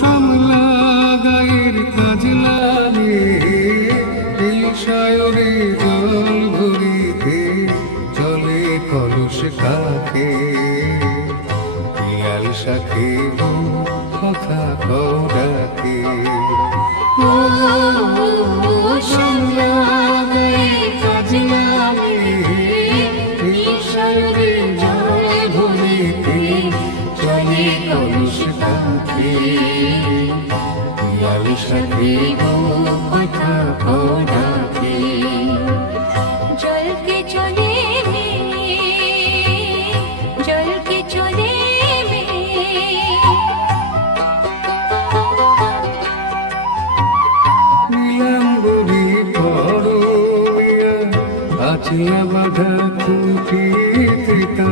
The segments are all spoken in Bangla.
সামলা গায়ের কাজ লাগে সায়রে জল ভরিতে চলে কলস কাকে পিয়াল শাখে কথা কৌড়াকে সামলা গায়ের কাজ লাগে সায়রে জল ভরিতে চলে কলস কাকে পিয়াল শাখে কথা কৌড়াকে জলকে চলে জলকে চলে নীলাম্বরী পরমিয়া আছিয়া বাধা খুঁটি ত্রিতা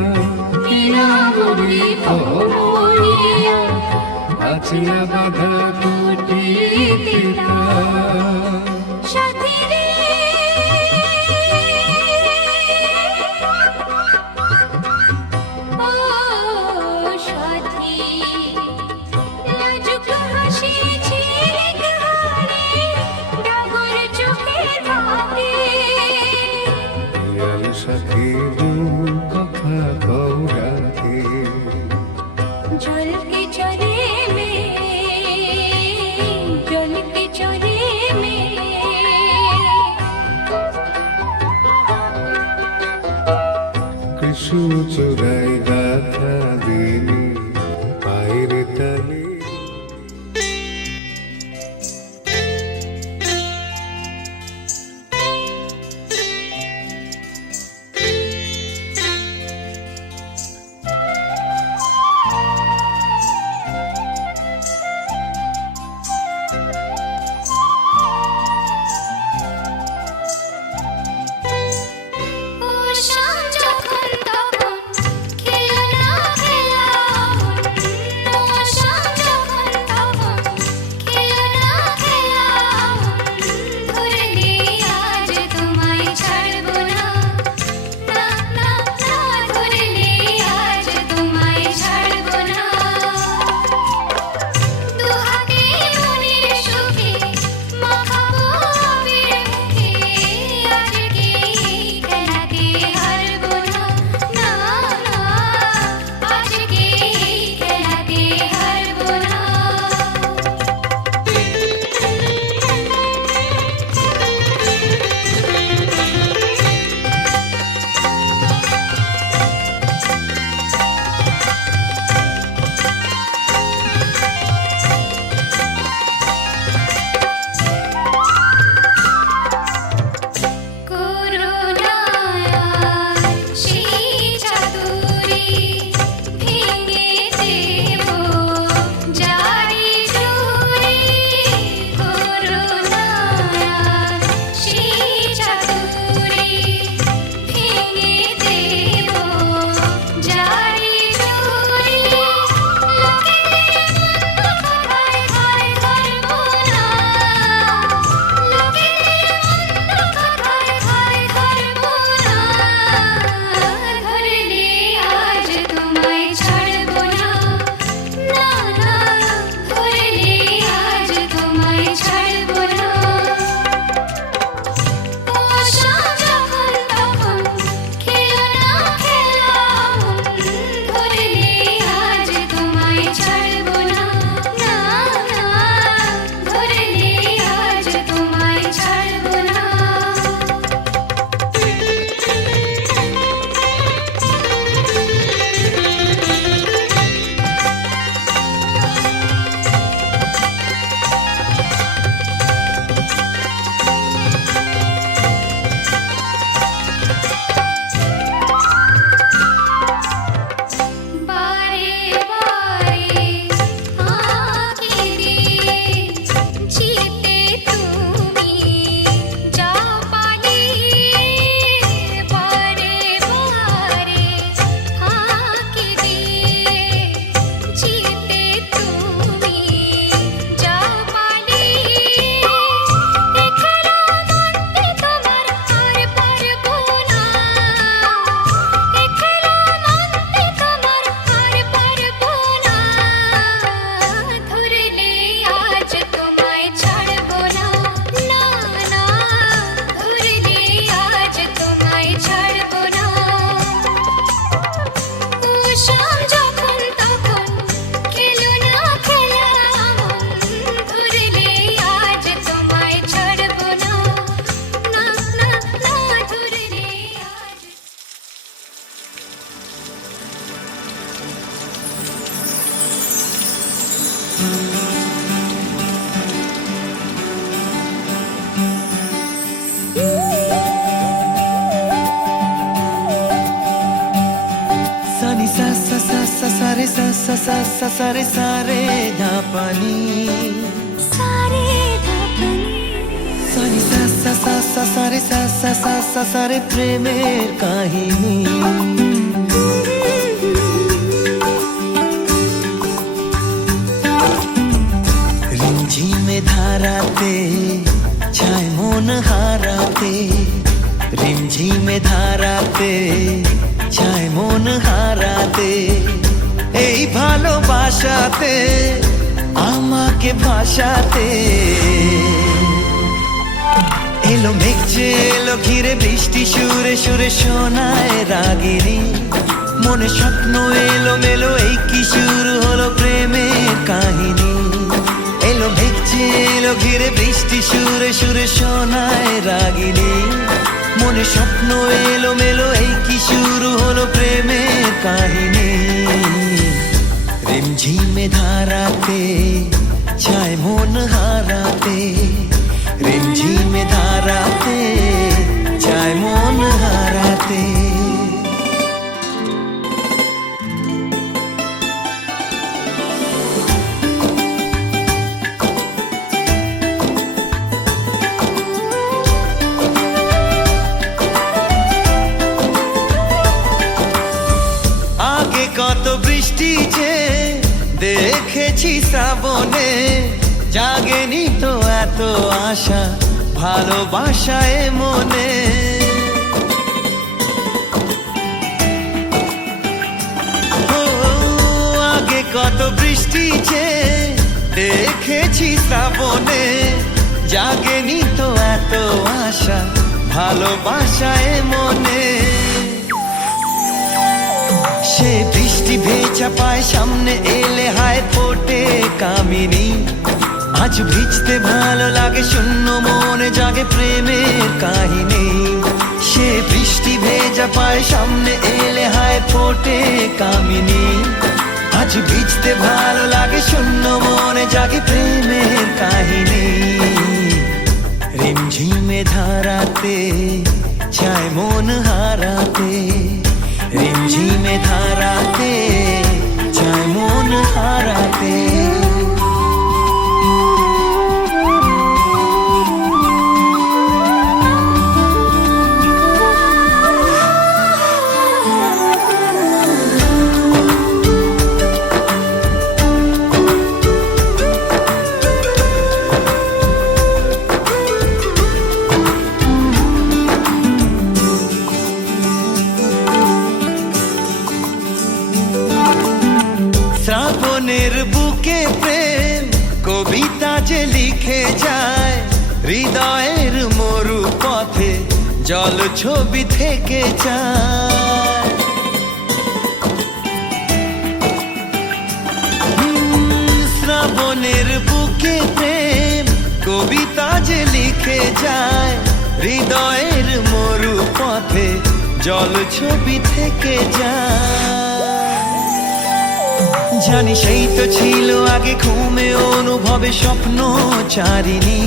নীলাম্বরী পরমিয়া আছিয়া বাধা খুঁটি ত্রিতা সাথী রে ও সাথী লাজুক হাসি ঝিলিক হারে ডগর চোখের ভাবে পিয়াল শাখে কথা কৌড়াকে জলকে চলে জলকে চলে কৃষ্ণ চোরাই গাথা দিনে পায়ের তালে ও শাম যখন তখন সারে সা সা সা সা সারে সারে ধা পানি सारे धपनी সারে সা সা সা সা সারে সা সা সা সা সারে প্রেমের কাহিনী রিমঝিমে ধারাতে ছায় মন হারাতে রিমঝিমে ধারাতে ছায় মন হারাতে এই ভালোবাসাতে আমাকে ভাসাতে এলো মেঘ যে এলো ঘিরে বৃষ্টি সুরে সুরে শোনায় রাগিনী মনে স্বপ্ন এলো মেলো এই কি শুরু হলো প্রেমের কাহিনী এলো মেঘ যে এলো ঘিরে বৃষ্টি সুরে সুরে শোনায় রাগিনী মনে স্বপ্ন এলো মেলো এই কি শুরু হলো প্রেমের কাহিনী রিমঝিমে ধারাতে ছায় মন হারাতে রিমঝিমে ধারাতে ছায় মন হারাতে আগে কত বৃষ্টি যে দেখেছি শ্রাবণে জাগেনি তো এত আশা ভালোবাসায় মনে ও আগে কত বৃষ্টি যে দেখেছি শ্রাবণে জাগেনি তো এত আশা ভালোবাসায় মনে সে বৃষ্টি ভেজা পায় সামনে এলে হায় ফোটে কামিনী আজ ভিজতে ভালো লাগে শূন্য মনে জাগে প্রেমের কাহিনী সে বৃষ্টি ভেজা পায় সামনে এলে হায় ফোটে কামিনী আজ ভিজতে ভালো লাগে শূন্য মনে জাগে প্রেমের কাহিনী রিমঝিমে ধারাতে ছায় মন হারাতে রিমঝিমে ধারাতে ছায় মন হারাতে শ্রাবণের বুকে প্রেম কবিতা যে লিখে যায় হৃদয়ের মরু পথে জল ছবি থেকে যায় শ্রাবণের বুকে প্রেম কবিতা যে লিখে যায় হৃদয়ের মরু পথে জল ছবি থেকে যায় জানি সেই তো ছিল আগে ঘুমে অনুভবে স্বপ্ন চারিণী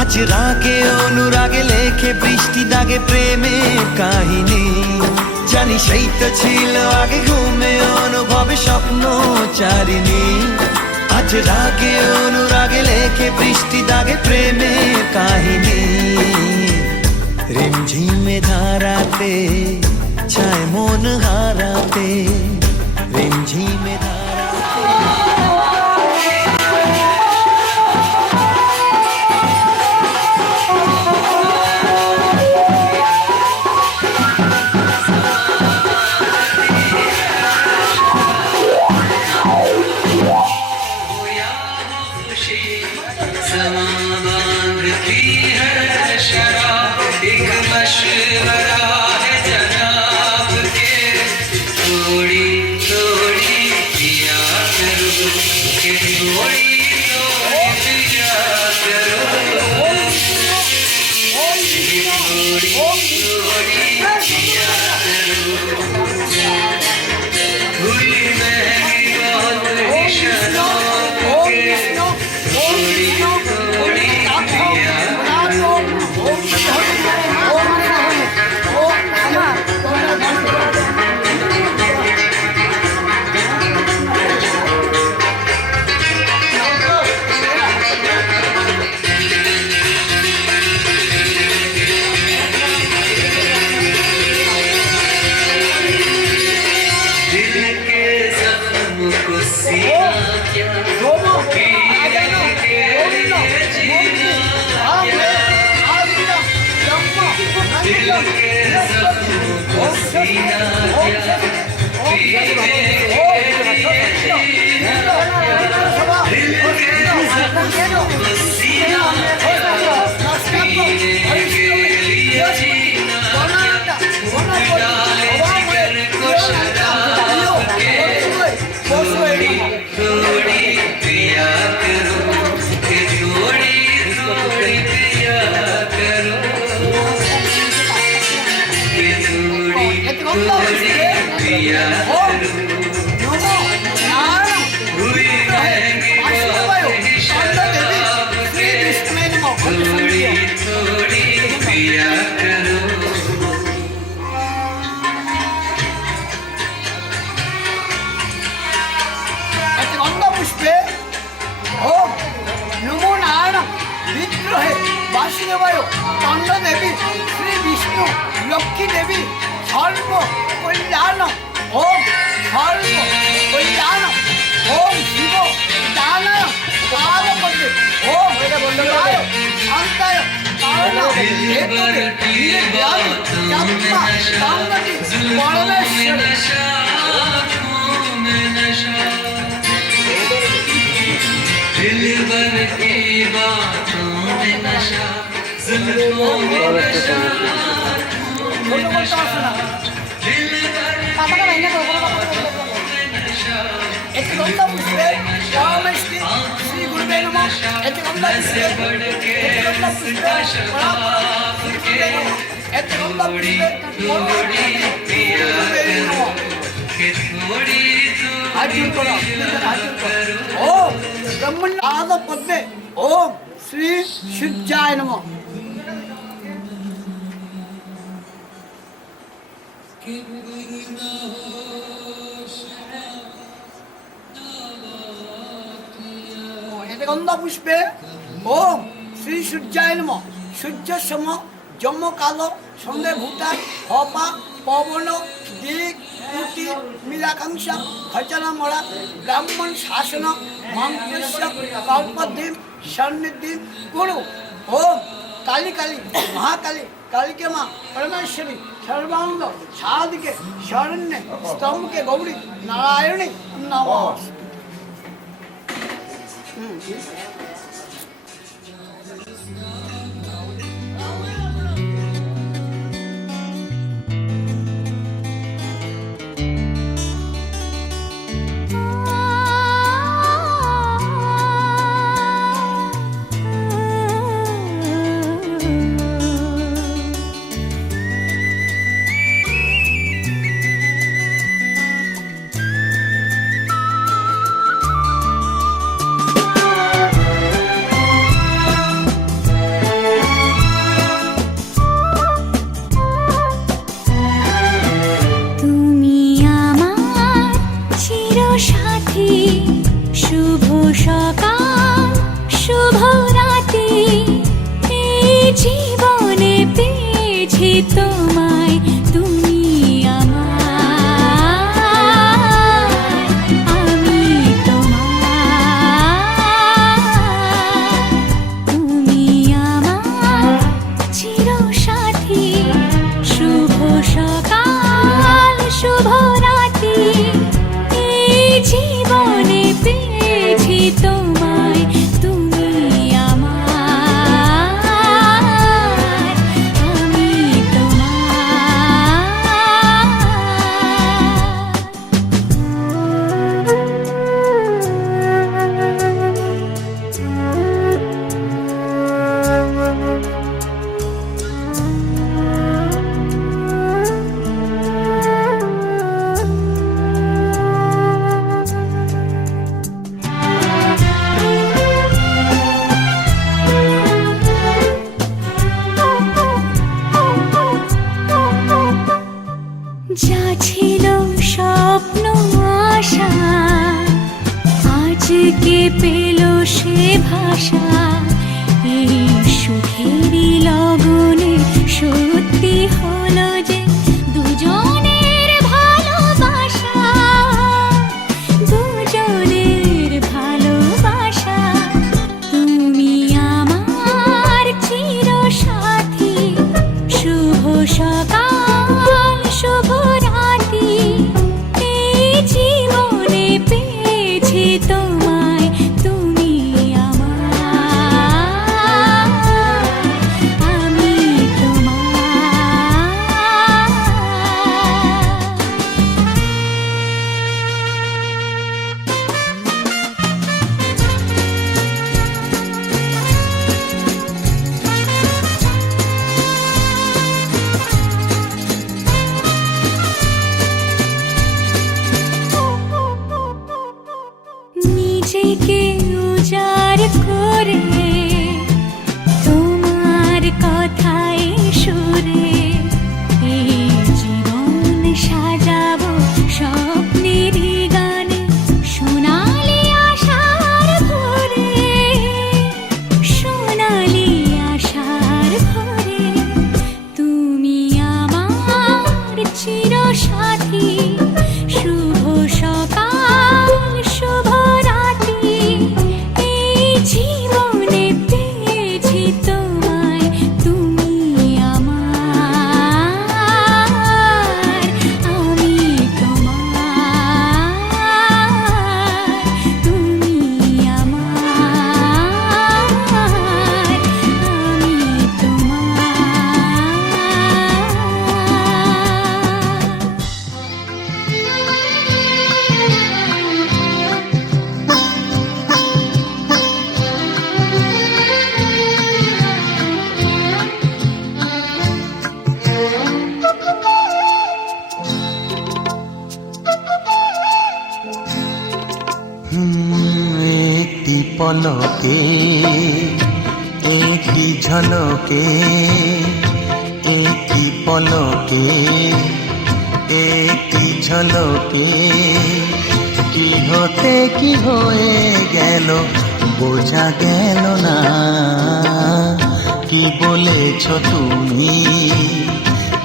আজ রাগে অনুরাগে লেখে বৃষ্টি দাগে প্রেমের কাহিনী জানি সেই তো ছিল আগে ঘুমে অনুভবে স্বপ্ন চারিণী আজ রাগে অনুরাগে লেখে বৃষ্টি দাগে প্রেমের কাহিনী রিমঝিমে ধারাতে ছায় মন হারাতে রিমঝিমে ধারাতে बांधती है शराब एक मशवरा है जनाब के थोड़ी थोड़ी के जख्मों को सीना क्या पीने के लिए जीना क्या दिल के जख्मों को सीना क्या पीने के लिए जीना क्या डाले जिगर को शराब के थोड़ी थोड़ी पिया करो कि थोड़ी थोड़ी पिया करो कि थोड़ी थोड़ी पिया करो हुई महंगी बात शराब के थोड़ी थोड़ी पिया करो পুষ্পে ওম নমো নারায়ণ বিদ্রোহে বাসুদেবায় চন্দ্র দেবী শ্রী বিষ্ণু লক্ষ্মী দেবী সর্ব কল্যাণ ওম সর্ব কল্যাণ ওম শিব দানায় পাদপদ্মে ওম শিবায় শান্তায় কারণায় হেতবে নির্ব্যাধি চাপ্পা কামগতি পরমেশ্বরী दिल भर की बातों में नशा जुल्फों में नशा दिल भर की बातों में नशा एतिगंधा पुष्पे रामेश्वरी श्री गुरुदेव नमः एतिगंधा से बढ़ के इसका शबाब के थोड़ी थोड़ी पिया करो कि थोड़ी थोड़ी करो ओम ब्रह्मनाद पद्मे ओम श्री शिवाय नमः एतिगंधा पुष्पे ओम श्री सूर्याय नमः सूर्य सम जम काल संगे भूतान हपा पवन दिक कुटी मिलाकांक्षा खचना मरा ब्राह्मण शासन मंत्र कल्पद्वीप सन्निधि गुरु ओम काली काली महाकाली काली के माँ परमेश्वरी सर्वांग साधिके शरण्य स्तंभ के गौरी नारायणी नमः সাথী শুভ সাথী শুভ সকাল শুভ রাত্রি এই জীবনে পেয়েছি তোমায় তুমি আমার আমি তোমার তুমি আমার আমি তোমার একটি পলকে একটি ঝলকে একটি পলকে একটি ঝলকে কি হতে কি হয়ে গেল বোঝা গেল না কি বলেছ তুমি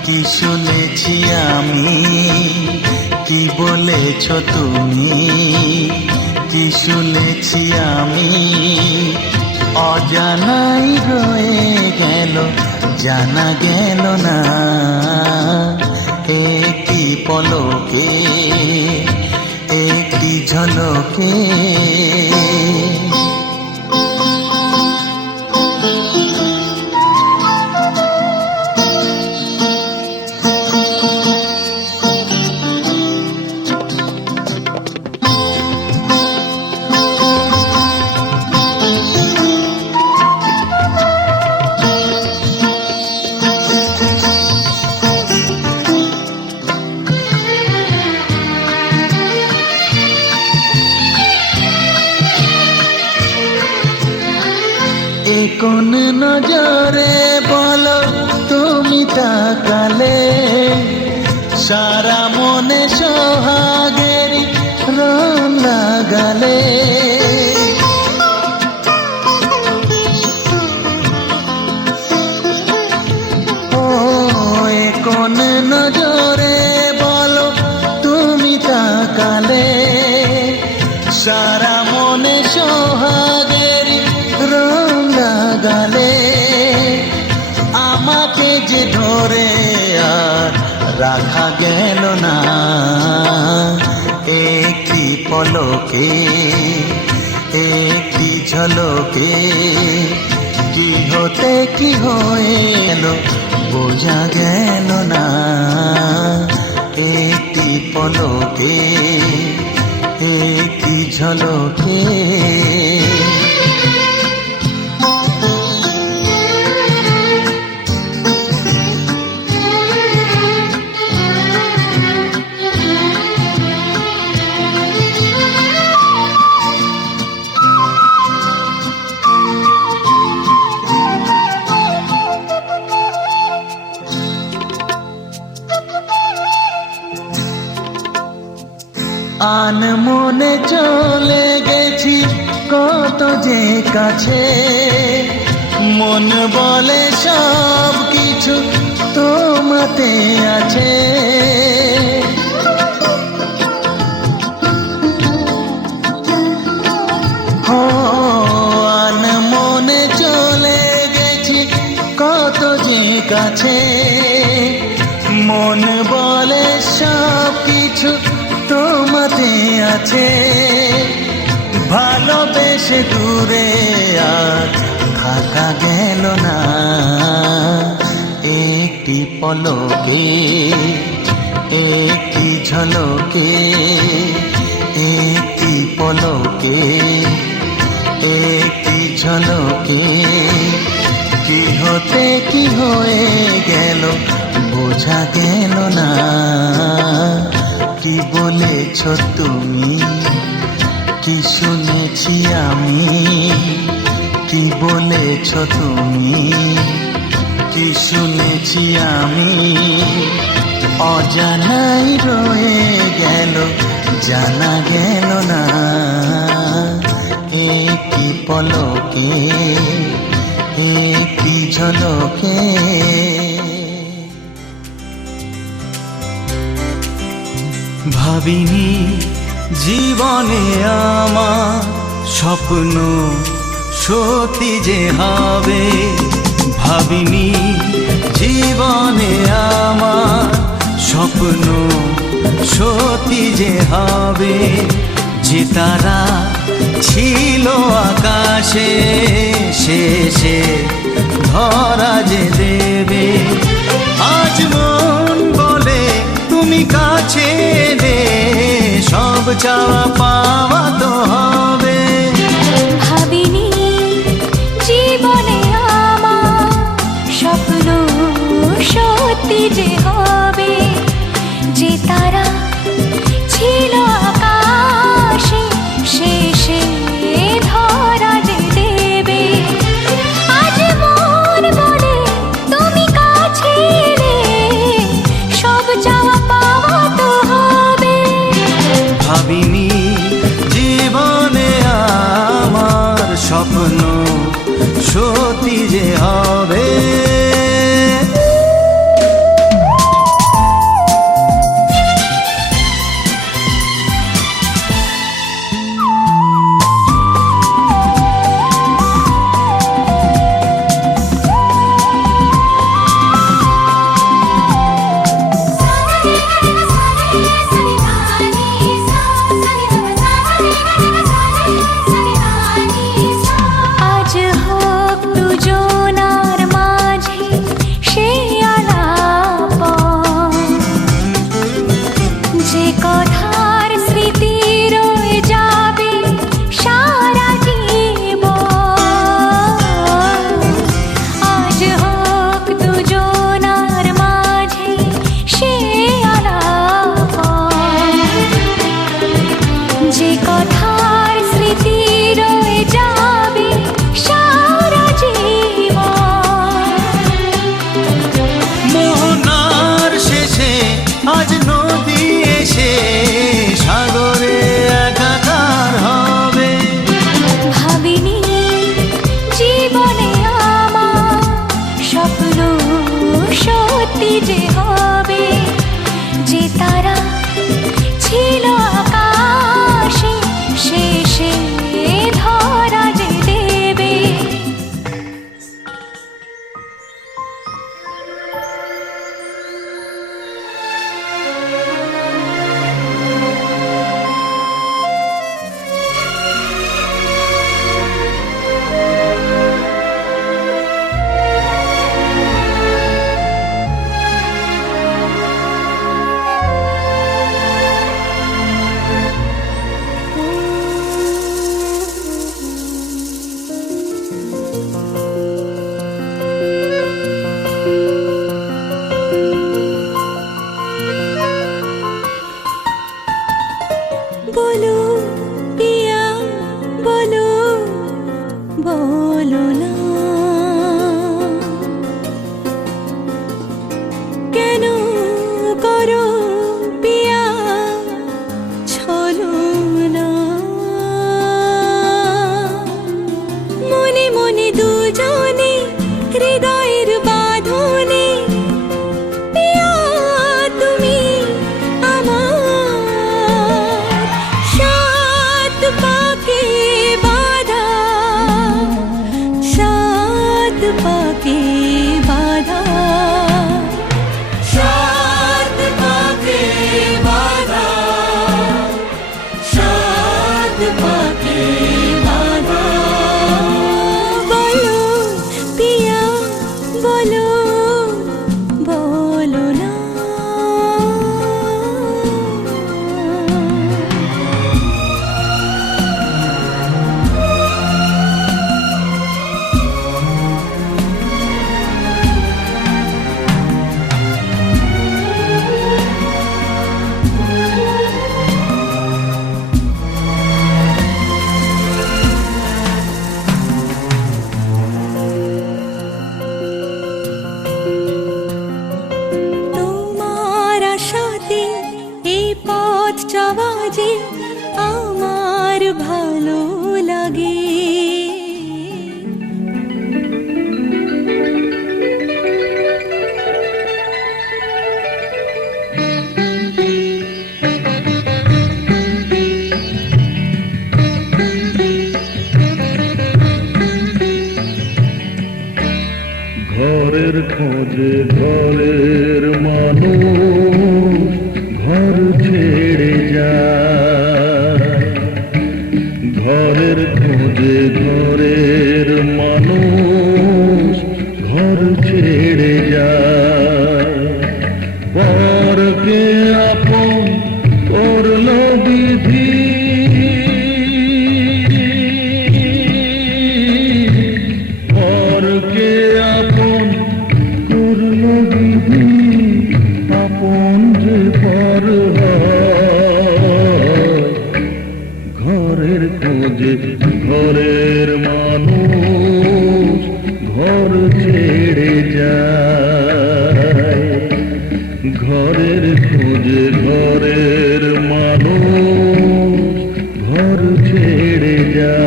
কি শুনেছি আমি কি বলেছ তুমি কি শুনেছি আমি অজানাই রয়ে গেল জানা গেল না একটি পলকে একটি ঝলকে কোন নজরে বলো তুমি তাকালে সারা মনে সোহাগের রং লাগালে ও কোন নজরে বলো তুমি তাকালে সারা মনে সোহাগের রং লাগালে আমাকে যে ধরে আর রাখা গেল না একটি পলকে একটি ঝলকে কি হতে কি হয়ে গেল বোঝা গেল না একটি পলকে একটি ঝলকে আনমনে চলে গেছি কত যে কাছে মন বলে সব কিছু তোমাতে আছে আনমনে চলে গেছি কত যে কাছে মন বলে সব কিছু তোমাতে আছে ভালোবেসে দূরে আর থাকা গেল না একটি পলকে একটি ঝলকে একটি পলকে একটি ঝলকে কি হতে কি হয়ে গেল বোঝা গেল না কি বলেছ তুমি কি শুনেছি আমি কি বলেছ তুমি কি শুনেছি আমি অজানাই রয়ে গেল জানা গেল না একটি পলকে একটি ঝলকে ভাবিনি জীবনে আমার স্বপ্ন সত্যি যে হবে, ভাবিনি জীবনে আমার স্বপ্ন সত্যি যে হবে, যে তারা ছিল আকাশে শেষে ধরা যে দেবে। আজ মন বলে তুমি কাছে এলে সব চাওয়া পাওয়া তো হবে। ভাবিনি জীবনে আমার স্বপ্ন সত্যি যে হবে, যে তারা ছিল আকাশে শেষে ধরা যে দেবে। আজ মন বলে তুমি কাছে এলে সব চাওয়া পাওয়া তো হবে। ভাবিনি জীবনে আমার স্বপ্ন সত্যি যে হবে। আজ হোক দুজনার মাঝে সে আলাপন, যে কথার স্মৃতি রয়ে যাবে সারা জীবন। আজ হোক দুজনার মাঝে সে আলাপন, যে কথার স্মৃতি রয়ে যাবে সারা জীবন। মোহনার শেষে আজ নদী এসে সাগরে একাকার হবে। ভাবিনি জীবনে আমার স্বপ্ন সত্যি যে হবে, যে তারা ছিল আকাশে শেষে ধরা যে দেবে। বলো পিয়া বলো, বলো না কেন করো পিয়া ছলনা। মনে মনে দুজনে হৃদয়ের বাঁধনে পিয়া তুমি আমার সাত পাকে বাঁধা, সাত পাকে বাঁধা, সাত পাকে বাঁধা, সাত পাকে বাঁধা। বলো পিয়া বলো, বলো না তোমার আশাতে এই পথ চলা যে আমার ভালো লাগে। ছেড়ে যায়। ঘরের খোঁজে ঘরের মানুষ ঘর ছেড়ে যায়। পরকে আপন করল বিধি, পরকে আপন করল বিধি, আপন যে পর হয়। ঘরের খোঁজে ঘরের মানুষ ঘর ছেড়ে যায়। ঘরের খোঁজে ঘরের মানুষ ঘর ছেড়ে যায়।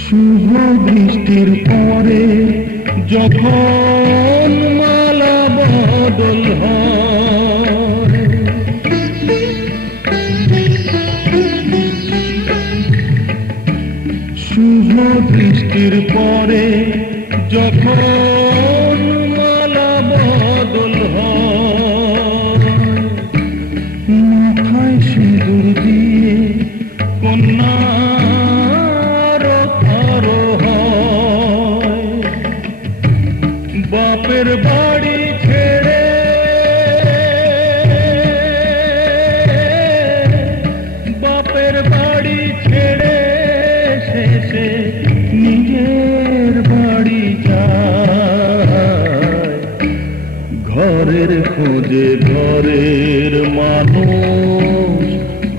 শুভ বৃষ্টির পরে যখন মালা বদল হয়, শুভ বৃষ্টির পরে যখন মালা বদল হয়, মাথায় সিঁদুর দিয়ে কন্যার পর হয়। বাপের বাড়ি ছেড়ে বাপের বাড়ি ছেড়ে শেষে নিজের বাড়ি যায়। ঘরের খোঁজে ঘরের মানুষ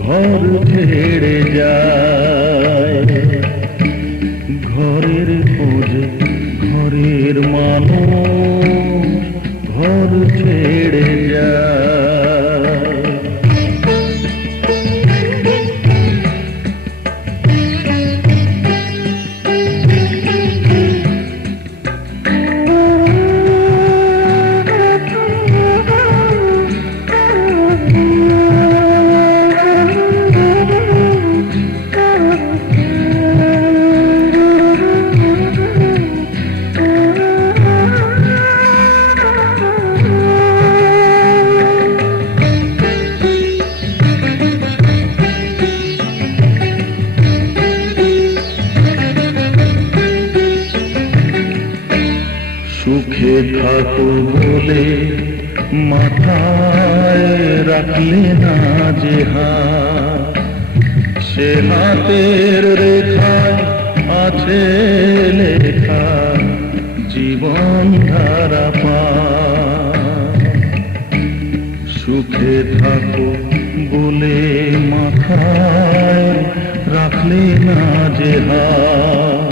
ঘর ছেড়ে যায়। ঘরের খোঁজে ঘরের মানুষ ঘর ছেড়ে যায়। সুখে থাকো বলে মাথায় রাখলে না যে হাত, সে হাতের রেখায় আছে লেখা জীবন ধারা পার। সুখে থাকো বলে মাথায় রাখলে না যে হাত,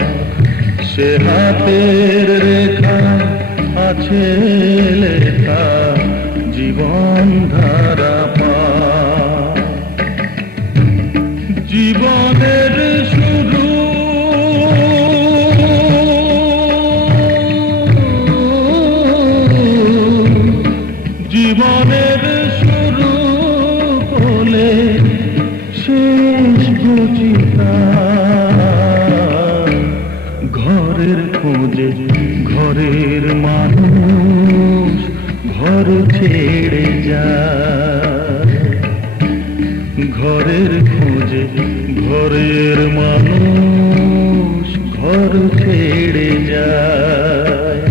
সে হাতের রেখা আছে লেখা জীবন ধারা পার। জীবনের শুরু জীবনের শুরু হলে শেষ বুঝিতা। ঘরের খোঁজে ঘরের মানুষ ঘর ছেড়ে যায়। ঘরের খোঁজে ঘরের মানুষ ঘর ছেড়ে যায়।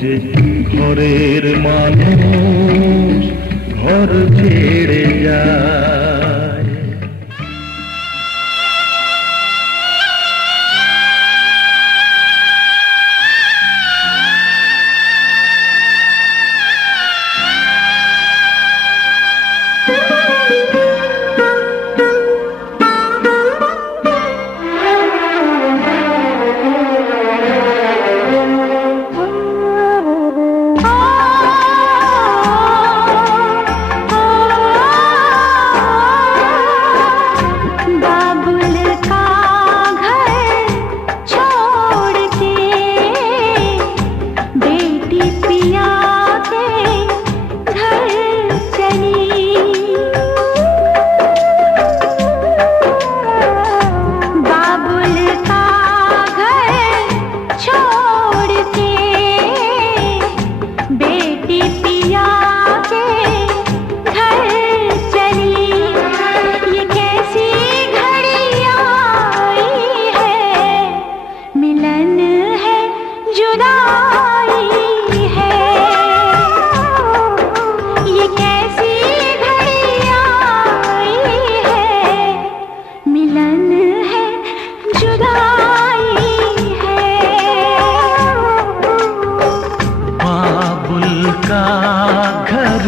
খোঁজে ঘরের মানুষ ঘর ছেড়ে যায়। बाबुल का घर छोड़ के बेटी पिया के घर चली। बाबुल का घर छोड़ के बेटी पिया के घर चली। ये कैसी घड़ी आई है, मिलन है जुदाई है। ये कैसी घड़ी आई है, मिलन है जुदाई है। बाबुल का घर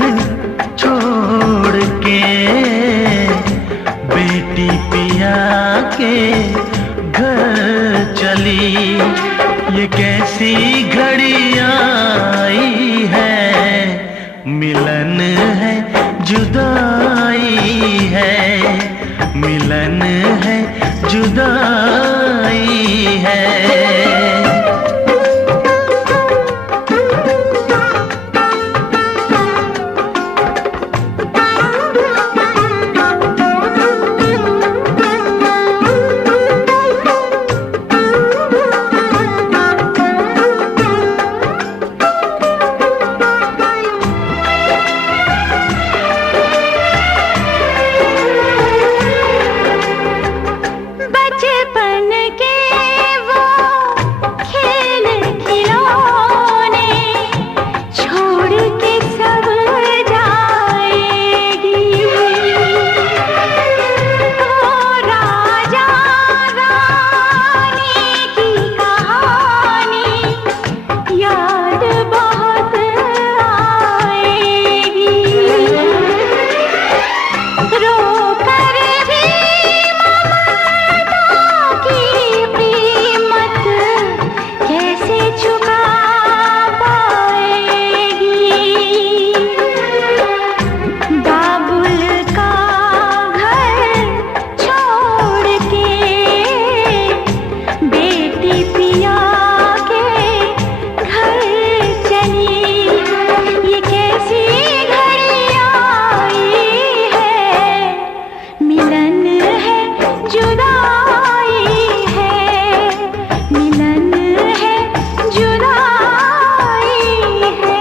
छोड़ के बेटी पिया के घर चली। ये कैसी घड़ी आई है, मिलन है जुदाई है, मिलन है जुदाई है। बचपन के वो खेल खिलौने छोड़ के सब जाएगी। वो राजा रानी की कहानी याद बहुत आएगी। रो कर भी की कीमत कैसे चुका पाएगी। बाबुल का घर छोड़ के बेटी पिया के घर चली। ये कैसी घड़ी आई है, मिलन है जुदाई है, मिलन है जुदाई है।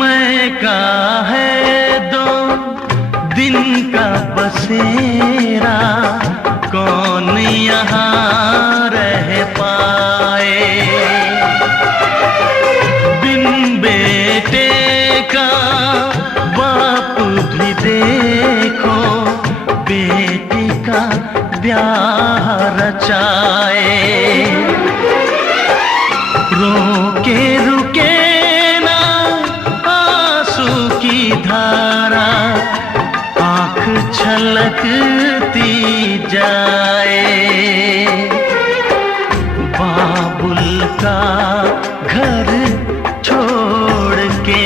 मैं का है दो दिन का बसेरा, कौन यहाँ रह पाए। बिन बेटे का बाप भी देखो, बेटी का ब्याह रचाए। रोके रुके ना आंसू की घर छोड़ के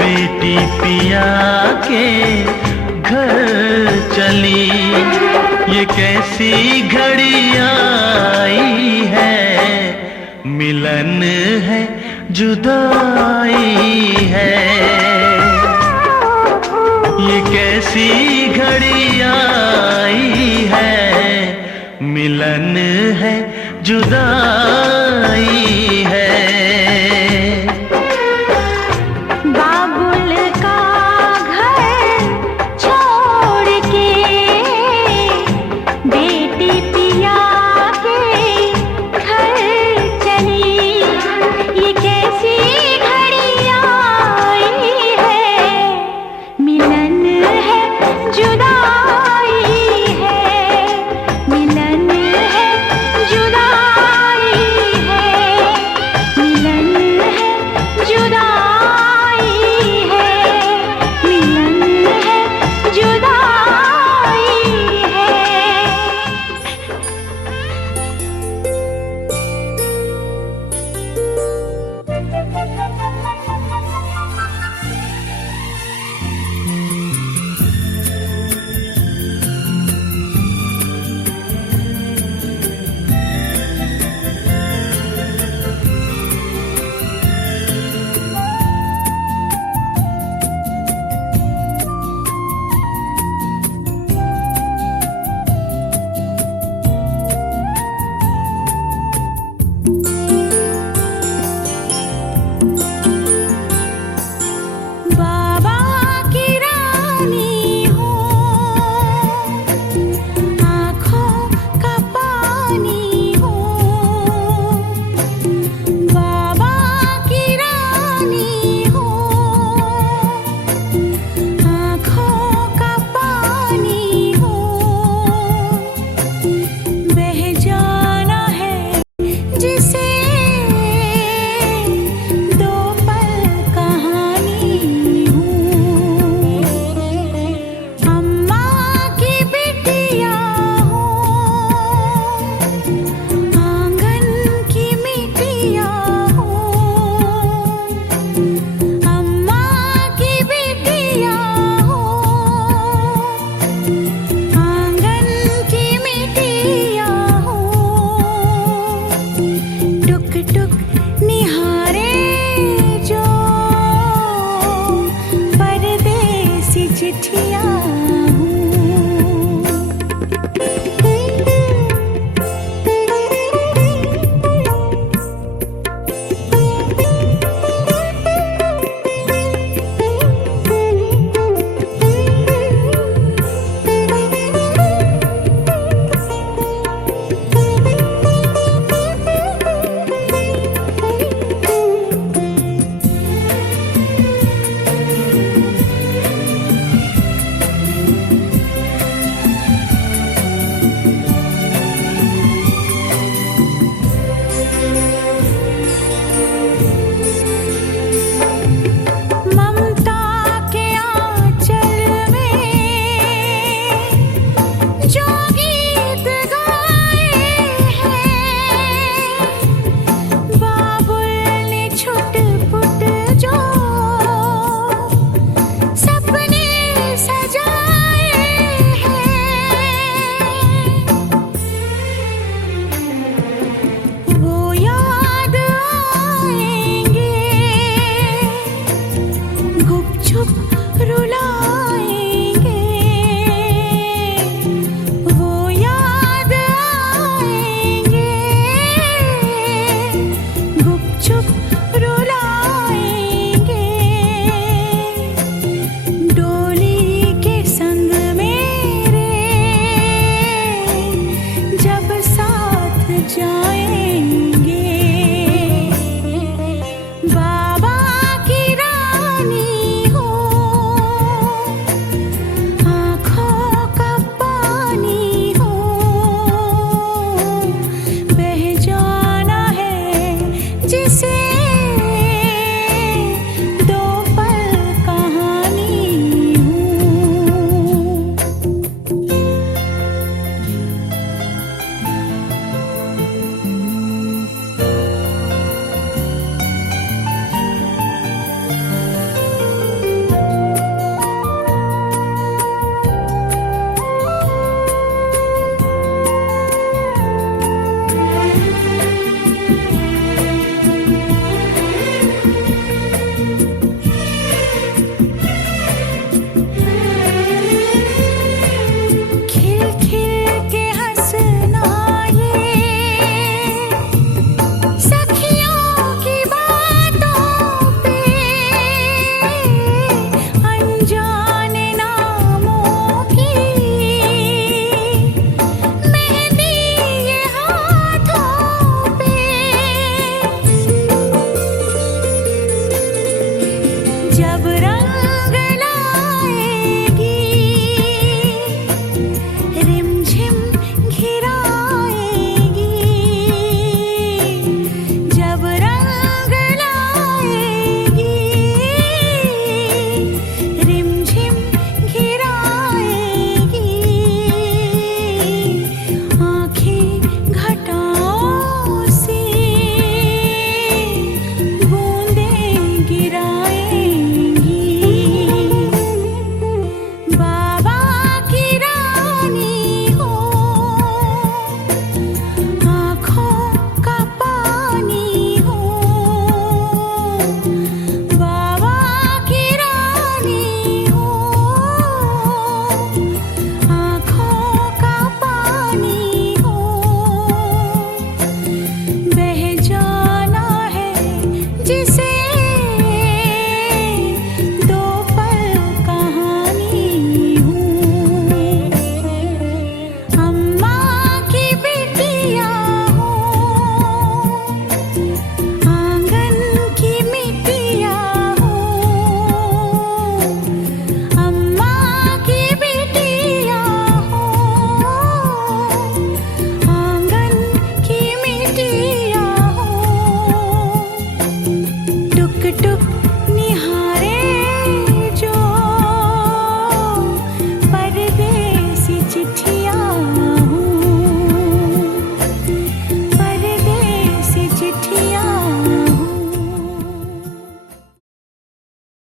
बेटी पिया के घर चली। ये कैसी घड़ी आई है, मिलन है जुदाई है। ये कैसी घड़ी आई है, मिलन है जुदाई